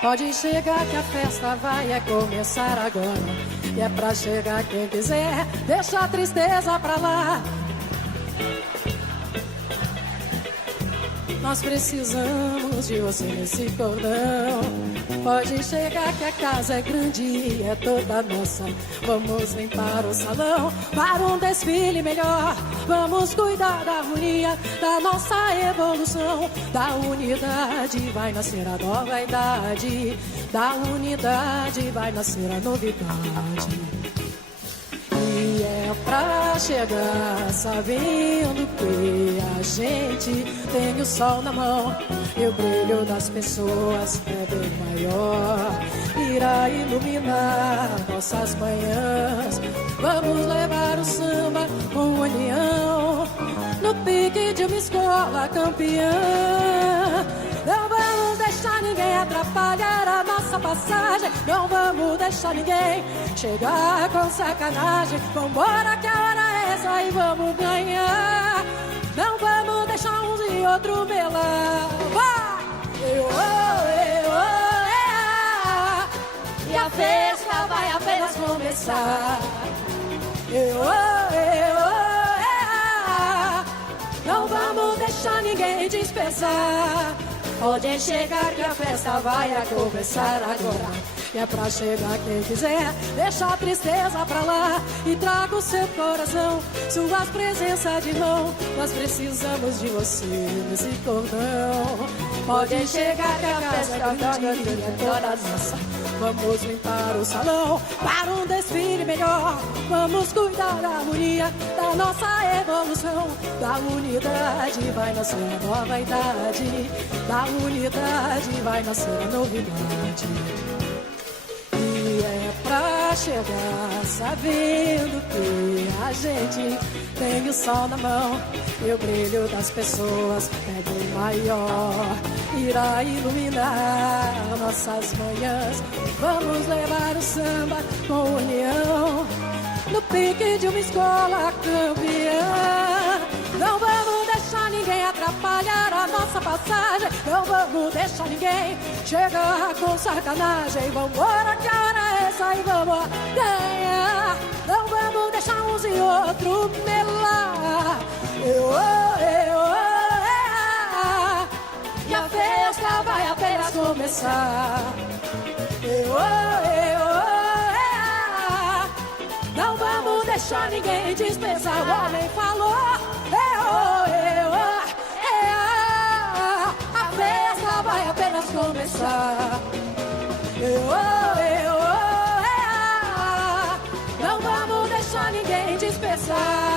Pode chegar que a festa vai começar agora. E é pra chegar quem quiser, deixa a tristeza pra lá. Nós precisamos de você nesse cordão. Pode chegar que a casa é grande e é toda nossa. Vamos limpar o salão para um desfile melhor. Vamos cuidar da harmonia, da nossa evolução. Da unidade vai nascer a nova idade. Da unidade vai nascer a novidade. E é pra chegar sabendo que a gente tem o sol na mão. E o brilho das pessoas é bem maior. Irá iluminar nossas manhãs. Vamos levar o samba com união. No pique de uma escola campeã. Não vamos deixar ninguém atrapalhar a nossa passagem. Não vamos deixar ninguém chegar com sacanagem. Vambora que a hora é essa e vamos ganhar. Não vamos deixar uns e outro melar. Vai! E a festa vai apenas começar. Não vamos deixar ninguém dispersar. Pode chegar que a festa vai começar agora. E é pra chegar quem quiser, deixa a tristeza pra lá. E traga o seu coração, suas presenças de mão. Nós precisamos de você nesse cordão. Pode chegar que a festa é toda nossa. Vamos limpar o salão para um desfile melhor. Vamos cuidar da harmonia, da nossa evolução. Da unidade vai nascer a nova idade. Da unidade vai nascer a novidade. E é pra chegar sabendo que a gente tem o sol na mão. E o brilho das pessoas é bem maior. Irá iluminar nossas manhãs. Vamos levar o samba com união. No pique de uma escola campeã. Não vamos deixar ninguém atrapalhar a nossa passagem. Não vamos deixar ninguém chegar com sacanagem. Vambora que a hora é essa e vamos ganhar. Não vamos deixar uns e outros melar. E a festa vai apenas começar. Não vamos deixar ninguém dispensar. O homem falou. A festa vai apenas começar. Não vamos deixar ninguém dispensar.